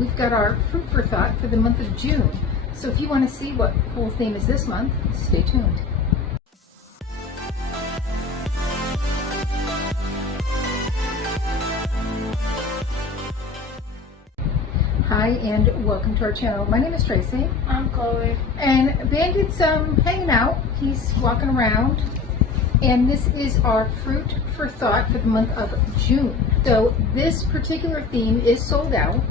we've got our fruit for thought for the month of June. So if you want to see what whole theme is this month, stay tuned. Hi and welcome to our channel. My name is Tracy. I'm Chloe. And Bandit's hanging out. He's walking around. And this is our fruit for thought for the month of June. So this particular theme is sold out,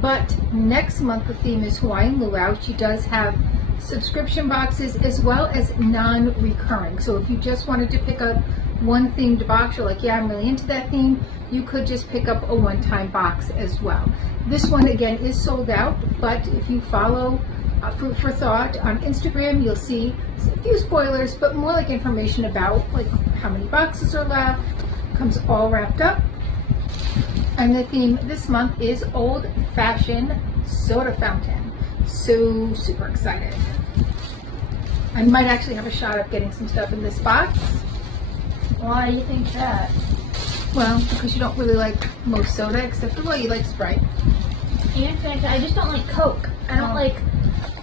but next month the theme is Hawaiian Luau. She does have subscription boxes as well as non-recurring. So if you just wanted to pick up one themed box, you're like, yeah, I'm really into that theme, you could just pick up a one-time box as well. This one again is sold out, but if you follow Fruit for Thought on Instagram, you'll see a few spoilers, but more like information about like how many boxes are left. Comes all wrapped up. And the theme this month is Old Fashioned Soda Fountain. So super excited. I might actually have a shot at getting some stuff in this box. Why do you think that? Well, because you don't really like most soda, except for, well, you like Sprite. And I just don't like Coke. I don't like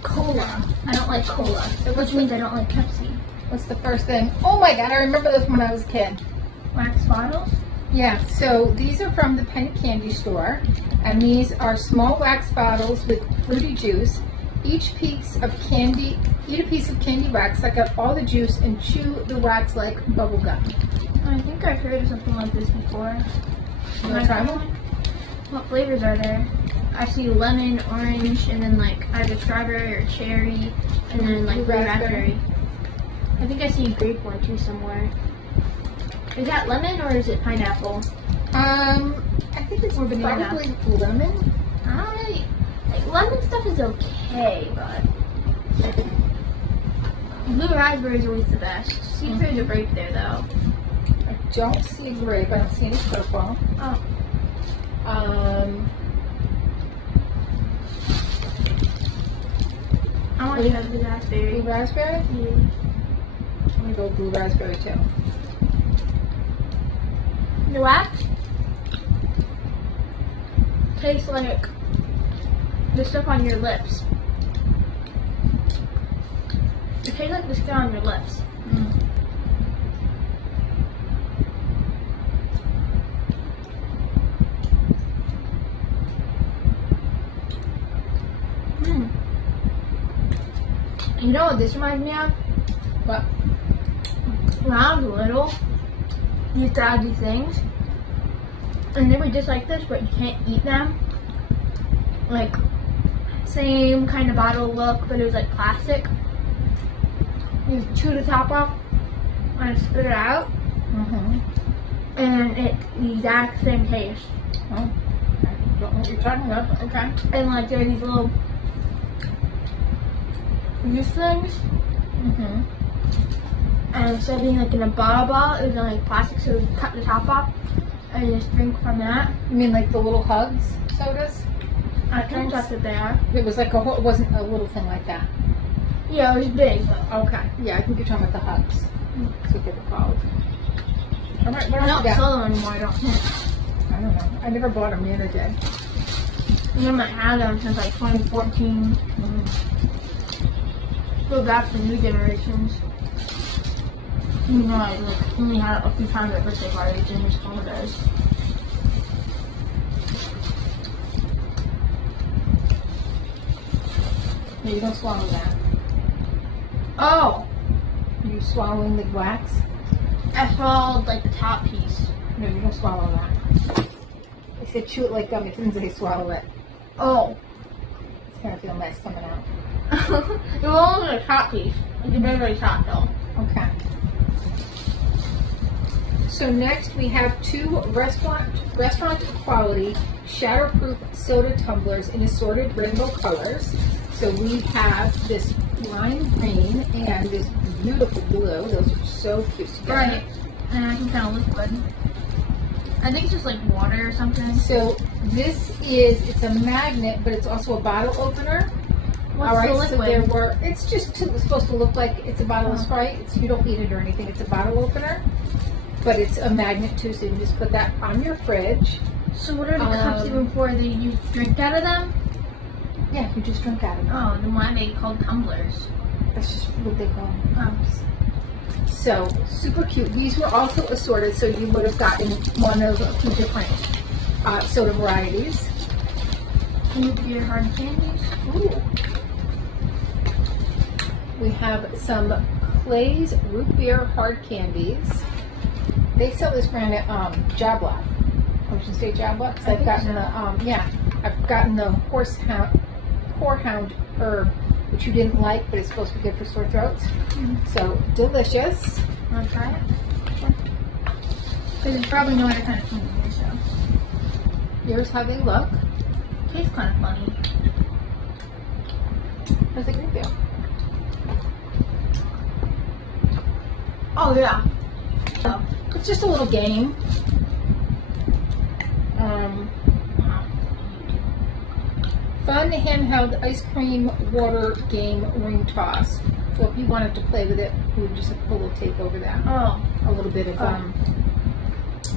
cola. I don't like cola, which means I don't like Pepsi. What's the first thing? Oh my god, I remember this when I was a kid. Wax bottles? Yeah, so these are from the Penny Candy Store, and these are small wax bottles with fruity juice. Eat a piece of candy wax, suck out all the juice, and chew the wax like bubble gum. I think I've heard of something like this before. You want to try one? What flavors are there? I see lemon, orange, and then like either strawberry or cherry, and then like raspberry. I think I see grape one too somewhere. Is that lemon or is it pineapple? I think it's probably lemon. I don't really like lemon stuff is okay, but blue raspberry is always the best. See if there's a grape there though. I don't see a grape. I don't see any purple. Oh. I want to have blue raspberry. Blue raspberry? Yeah. I'm gonna go blue raspberry too. The wax tastes like the stuff on your lips. It tastes like the skin on your lips. You know what this reminds me of? What? When I was little, you used to have these things, and they were just like this, but you can't eat them. Like, same kind of bottle look, but it was like plastic. You chew the top off and spit it out, and it's the exact same taste. Oh, I don't know what you're talking about. Okay. And like there are these little juice things. And instead of being like in a ball, it was in like plastic, so you cut the top off and just drink from that. You mean like the little hugs sodas? I think that's what they are. It was like a whole, it wasn't a little thing like that. Yeah, it was big. Okay. Yeah, I think you're talking about the hugs. That's what they were called. All right, what I else don't you got? sell them anymore, I don't think. I don't know. I never bought them the other day. I haven't had them since like 2014. Go back to new generations. You know, I like, only had it a few times at birthday parties and just one of those. No, you don't swallow that. Oh! Are you swallowing the wax? I swallowed like the top piece. No, you don't swallow that. I said chew it like gum. It didn't say swallow it. Oh. It's gonna feel nice coming out. It was only the top piece. Like the very, very top though. Okay. So next we have two restaurant quality shatterproof soda tumblers in assorted rainbow colors. So we have this lime green and this beautiful blue. Those are so cute together. Right. And I can kind of liquid. I think it's just like water or something. So this is, it's a magnet, but it's also a bottle opener. What's the liquid? So there were, it's just supposed to look like it's a bottle of Sprite. You don't need it or anything. It's a bottle opener, but it's a magnet too, so you can just put that on your fridge. So what are the cups even for? You drink out of them? Yeah, you just drink out of them. Oh, then why are they called tumblers? That's just what they call them. So, super cute. These were also assorted, so you would have gotten one of a few different soda varieties. Root beer hard candies. Ooh. We have some Clay's root beer hard candies. They sell this brand at Jablock, Ocean State Jablock. I've gotten I've gotten the horehound herb, which you didn't like, but it's supposed to be good for sore throats. So delicious. Want to try it? Because it's probably no other kind of candy here, so. Here's how they look. Tastes kind of funny. How's it gonna feel? Oh yeah. Oh. It's just a little game. Fun handheld ice cream water game ring toss. So if you wanted to play with it, we would just have to put a little tape over that. Oh. A little bit of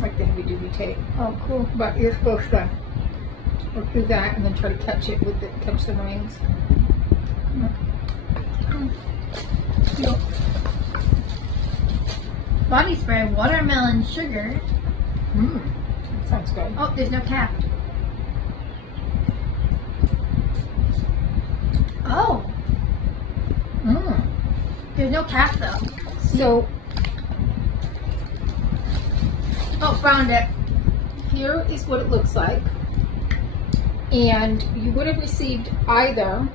like the heavy duty tape. Oh, cool. But you're supposed to look through that and then try to catch it with catch the rings. Cool. Body spray, watermelon sugar. That sounds good. Oh, there's no cap. Oh. There's no cap though. So, oh, found it. here is what it looks like. And you would have received either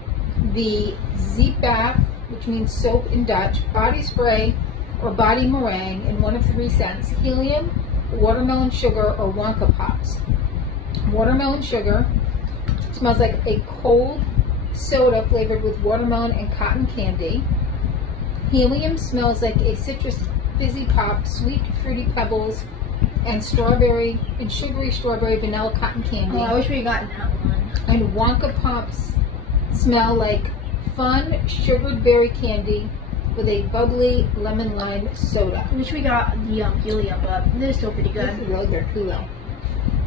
the Zeep Bath, which means soap in Dutch, body spray, or body meringue in one of 3 scents, helium, watermelon sugar, or Wonka Pops. Watermelon sugar smells like a cold soda flavored with watermelon and cotton candy. Helium smells like a citrus fizzy pop, sweet fruity pebbles, and sugary strawberry vanilla cotton candy. Oh, I wish we had gotten that one. And Wonka Pops smell like fun sugared berry candy with a bubbly lemon lime soda. I wish we got the helium, but this is still pretty good. This is really good too, though.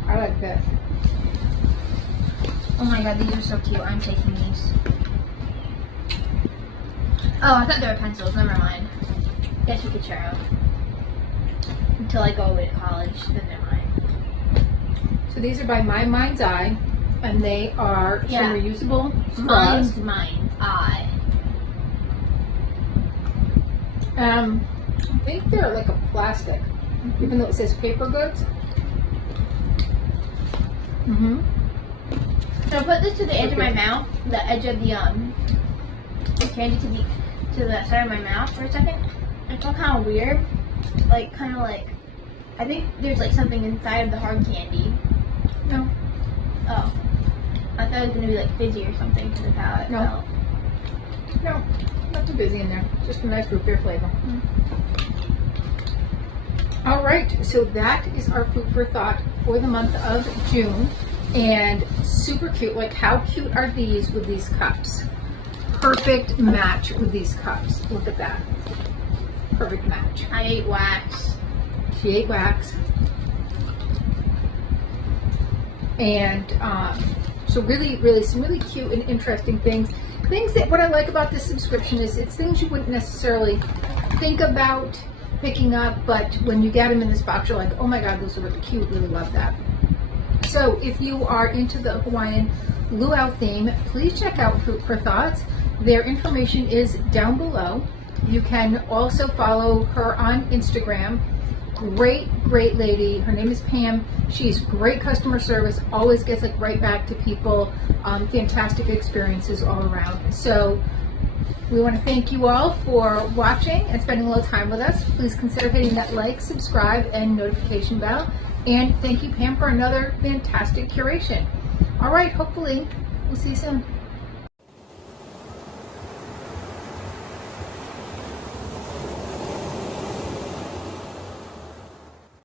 I like this. Oh my god, these are so cute. I'm taking these. Oh, I thought they were pencils. Never mind. Guess we could share them. Until I go away to college, then they're mine. So these are by My Mind's Eye, and they are some reusable straws. Mind's Eye. I think they're like a plastic, even though it says paper goods. So I put this to the edge of my mouth, the edge of the candy to the side of my mouth for a second. I felt kind of weird, I think there's like something inside of the hard candy. No. Oh, I thought it was gonna be like fizzy or something because of how it felt. No, nothing busy in there. Just a nice root beer flavor. All right, so that is our food for thought for the month of June. And super cute. Like, how cute are these with these cups? Perfect match with these cups. Look at that. Perfect match. I ate wax. She ate wax. And so really some really cute and interesting things. Things that what I like about this subscription is it's things you wouldn't necessarily think about picking up, but when you get them in this box, you're like, oh my god, those are really cute. Really love that. So if you are into the Hawaiian luau theme, please check out Food for Thoughts. Their information is down below. You can also follow her on Instagram. Great lady. Her name is Pam. She's great customer service, always gets like right back to people. Fantastic experiences all around. So we want to thank you all for watching and spending a little time with us. Please consider hitting that like, subscribe, and notification bell. And thank you, Pam, for another fantastic curation. All right, hopefully we'll see you soon.